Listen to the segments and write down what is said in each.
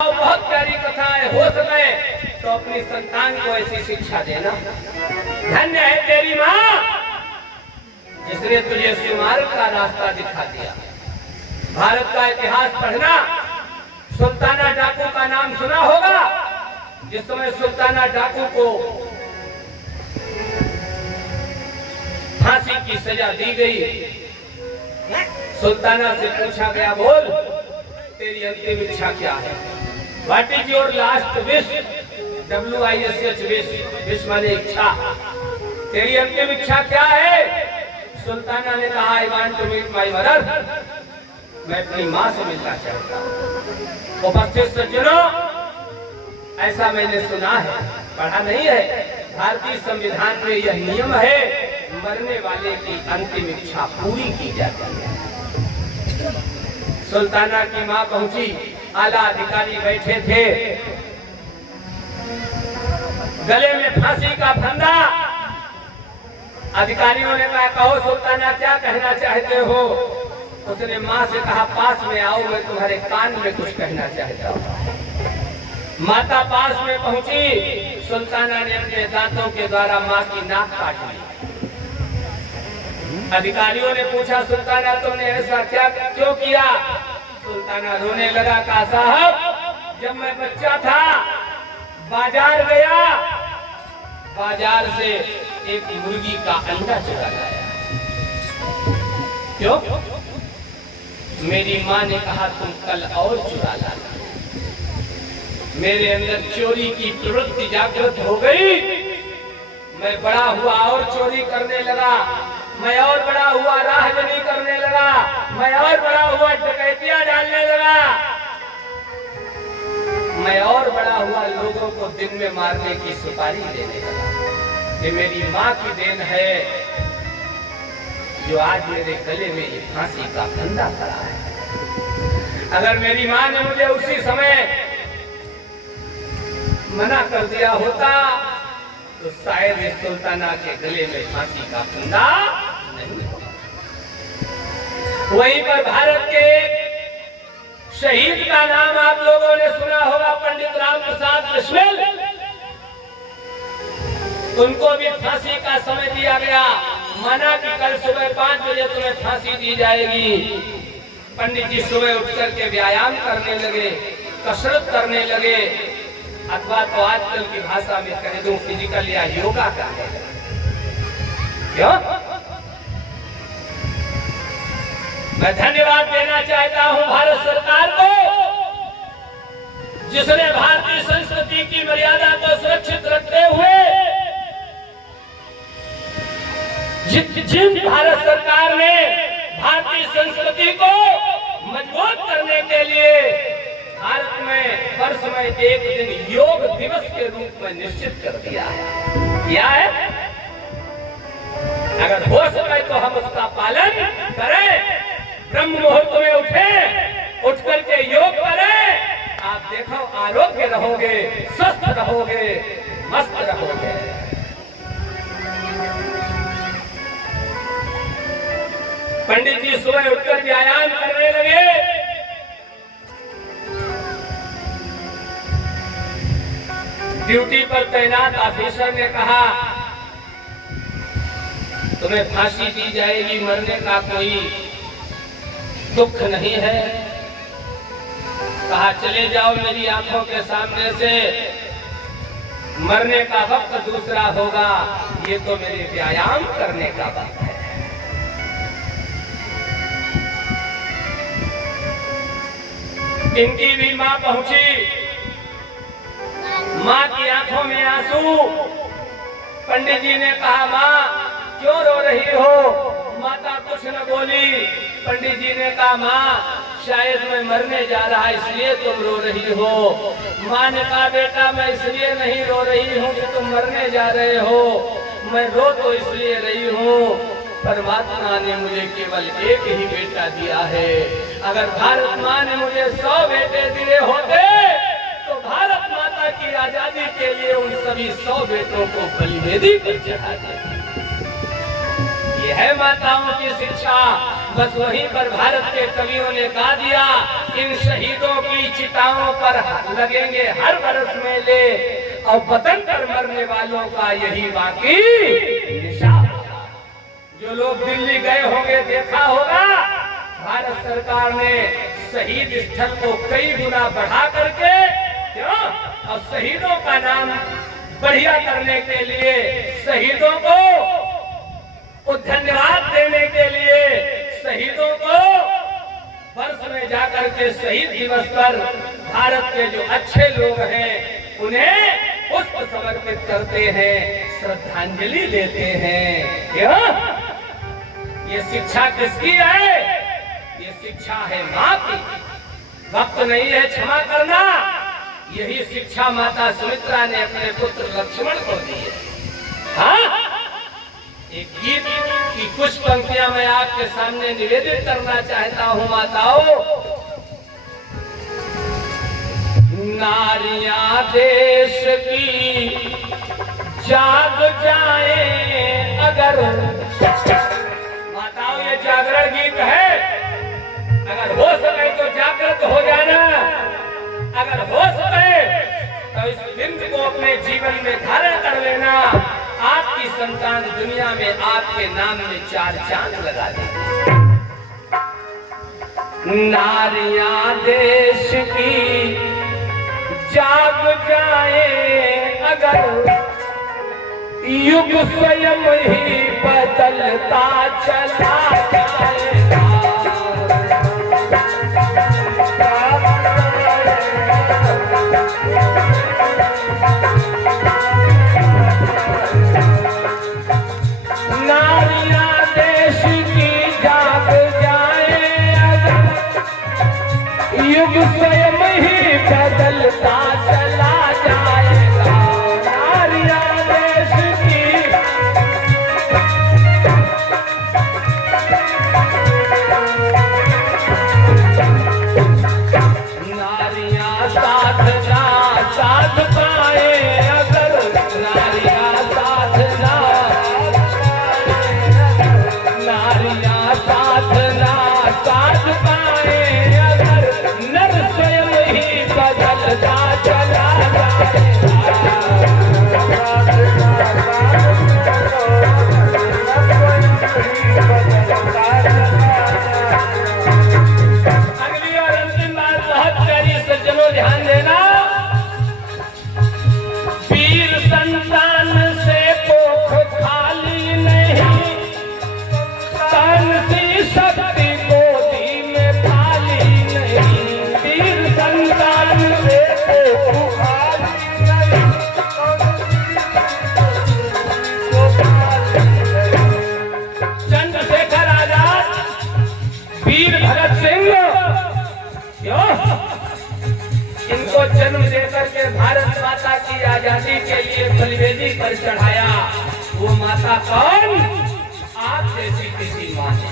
बहुत प्यारी कथा है। हो सके तो अपनी संतान को ऐसी शिक्षा देना। धन्य है तेरी माँ जिसने तुझे सुमार्ग का रास्ता दिखा दिया। भारत का इतिहास पढ़ना, सुल्ताना डाकू का नाम सुना होगा। जिस समय सुल्ताना डाकू को फांसी की सजा दी गई, सुल्ताना से पूछा गया, बोल तेरी अंतिम इच्छा क्या है? What is your last wish? WISH wish, wish माने इच्छा। तेरी अंतिम इच्छा क्या है? सुल्ताना ने कहा, I want to meet my mother। मैं अपनी माँ से मिलना चाहता हूँ। उपस्थित सज्जनों, ऐसा मैंने सुना है, पढ़ा नहीं है। भारतीय संविधान में यह नियम है, मरने वाले की अंतिम इच्छा पूरी की जाती है। सुल्ताना की माँ पहुंची, आला अधिकारी बैठे थे, गले में फांसी का फंदा। अधिकारियों ने कहा, कहो सुल्ताना क्या कहना चाहते हो? उसने माँ से कहा, पास में आओ, मैं तुम्हारे कान में कुछ कहना चाहता हूँ। माता पास में पहुंची, सुल्ताना ने अपने दांतों के द्वारा माँ की नाक काट ली। अधिकारियों ने पूछा, सुल्ताना तुमने ऐसा क्या क्यों किया? सुल्ताना रोने लगा, कहा साहब जब मैं बच्चा था बाजार गया, बाजार से एक मुर्गी का अंडा चुरा लाया। क्यों? मेरी माँ ने कहा तुम कल और चुरा लाना। मेरे अंदर चोरी की प्रवृत्ति जागृत हो गई। मैं बड़ा हुआ और चोरी करने लगा। मैं और बड़ा हुआ राहजनी करने लगा। मैं और बड़ा हुआ डकैतियां डालने लगा। मैं और बड़ा हुआ लोगों को दिन में मारने की सुपारी देने लगा। ये मेरी माँ की देन है जो आज मेरे गले में ये फांसी का फंदा पड़ा है। अगर मेरी माँ ने मुझे उसी समय मना कर दिया होता तो शायद इस सुल्ताना के गले में फांसी का फंदा नहीं होता। वहीं पर भारत के शहीद का नाम आप लोगों ने सुना होगा, पंडित राम प्रसाद बिस्मिल। उनको भी फांसी का समय दिया गया। माना कि कल सुबह 5 बजे तुम्हें फांसी दी जाएगी। पंडित जी सुबह उठ करके व्यायाम करने लगे, कसरत करने लगे, अथवा तो आजकल की भाषा में कह दूं फिजिकल या योगा करने लगे। क्यों? मैं धन्यवाद देना चाहता हूं भारत सरकार को, जिसने भारतीय संस्कृति की मर्यादा को सुरक्षित रखते हुए जिन भारत सरकार ने भारतीय संस्कृति को मजबूत करने के लिए भारत में वर्ष में एक दिन योग दिवस के रूप में निश्चित कर दिया है। क्या है? अगर हो सके तो हम उसका पालन करें। ब्रह्म मुहूर्त में उठे, उठ करके योग करें। आप देखो आरोग्य रहोगे, स्वस्थ रहोगे, मस्त रहोगे। पंडित जी सुबह उठकर व्यायाम करने लगे। ड्यूटी पर तैनात ऑफिसर ने कहा, तुम्हें फांसी दी जाएगी, मरने का कोई दुख नहीं है। कहा चले जाओ मेरी आंखों के सामने से, मरने का वक्त दूसरा होगा, ये तो मेरे व्यायाम करने का वक्त है। इनकी भी मां पहुंची, माँ की आंखों में आंसू। पंडित जी ने कहा, माँ क्यों रो रही हो? माता कुछ न बोली। पंडित जी ने कहा, माँ शायद मैं मरने जा रहा इसलिए तुम रो रही हो। माँ ने कहा, बेटा मैं इसलिए नहीं रो रही हूँ कि तुम मरने जा रहे हो, मैं रो तो इसलिए रही हूँ परमात्मा ने मुझे केवल एक ही बेटा दिया है। अगर भारत माँ ने मुझे 100 बेटे दिए होते तो भारत माता की आजादी के लिए उन सभी 100 बेटों को बलिवेदी पर चढ़ा देती। ये है माताओं की शिक्षा। बस वहीं पर भारत के कवियों ने गा दिया, इन शहीदों की चिताओं पर लगेंगे हर बरस मेले, और वतन पर मरने वालों का यही बाकी निशान। जो लोग दिल्ली गए होंगे देखा होगा, भारत सरकार ने शहीद स्थल को कई गुना बढ़ा करके, क्यों, और शहीदों का नाम बढ़िया करने के लिए, शहीदों को धन्यवाद देने के लिए, शहीदों को वर्ष में जाकर के शहीद दिवस पर भारत के जो अच्छे लोग हैं उन्हें पुष्प समर्पित करते हैं, श्रद्धांजलि देते हैं। क्यों? ये शिक्षा किसकी है? ये शिक्षा है माँ की। वक्त नहीं है क्षमा करना, यही शिक्षा माता सुमित्रा ने अपने पुत्र लक्ष्मण को दी है। हाँ? एक गीत की कुछ पंक्तियां मैं आपके सामने निवेदित करना चाहता हूँ। माताओं, नारियां देश की जाग जाए अगर, माताओं ये जागरण गीत है, अगर हो सके तो जागृत हो जाना, अगर हो सके तो इस बिंदु को अपने जीवन में धारण कर लेना, आपकी संतान दुनिया में आपके नाम में 4 चांद लगा देगी। नारियां देश की जाग जाए अगर, युग स्वयं ही बदलता चला जाएगा। नारियां देश की जाग जाए अगर, युग स्वयं ही बदलता चला जाएगा। नारियां देश की, नारियां साधना साध पाए अगर, नारियां साधना, नारियां साधना साध पाए अगर, नर स्वयं ही बदलता चला अगली और अंतिम बात बहुत प्यारी, सज्जनों ध्यान देना। वीर संतान से कोख खाली नहीं, तन सी शक्ति गोदी में खाली नहीं। वीर संतान से कोख खाली नहीं, चंद्रशेखर आजाद, वीर भगत सिंह, क्यों? इनको जन्म देकर के भारत माता की आजादी के लिए बलिवेदी पर चढ़ाया, वो माता कौन? आप जैसी किसी माँ ने।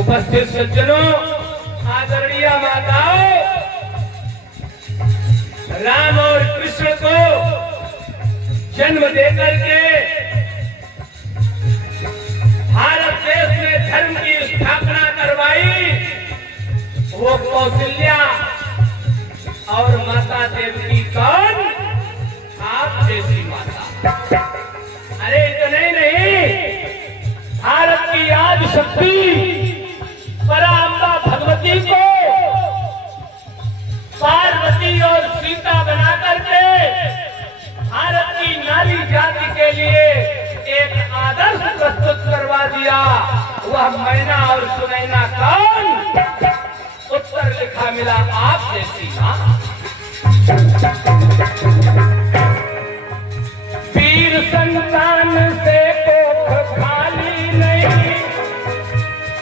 उपस्थित सज्जनों, आदरणीय माताओं, राम और कृष्ण को जन्म देकर के भारत देश में धर्म की स्थापना करवाई, वो कौशल्या और माता देवकी कौन? आप जैसी माता। अरे इतने नहीं, भारत की आदि शक्ति पराम्बा भगवती को पार्वती और सीता बना करके भारत की नारी जाति के लिए एक आदर्श प्रस्तुत करवा दिया। वह मैना और सुनैना कौन? उत्तर लिखा मिला, आप जैसी मां। वीर संतान से कोख खाली नहीं,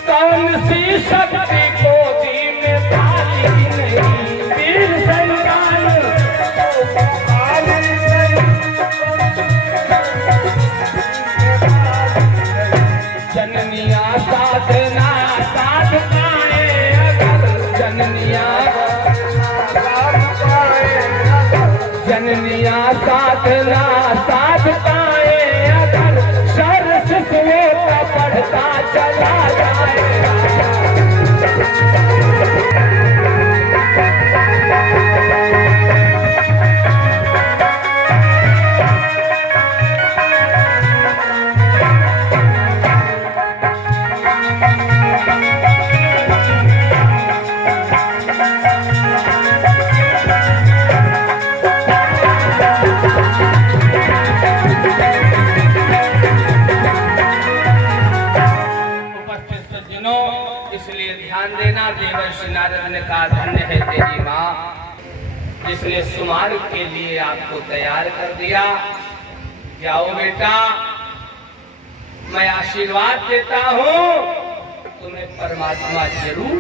कौन सी शक्ति गोदी में खाली नहीं। वीर संतान से कोख खाली नहीं, जननिया साधना साध पाए अगर, जननिया जननिया साधना साध पाए अगर, चला जाएगा। इसलिए ध्यान देना, देवर्षि नारद ने कहा धन्य है तेरी माँ जिसने सुमार के लिए आपको तैयार कर दिया। जाओ बेटा, मैं आशीर्वाद देता हूँ, तुम्हें परमात्मा जरूर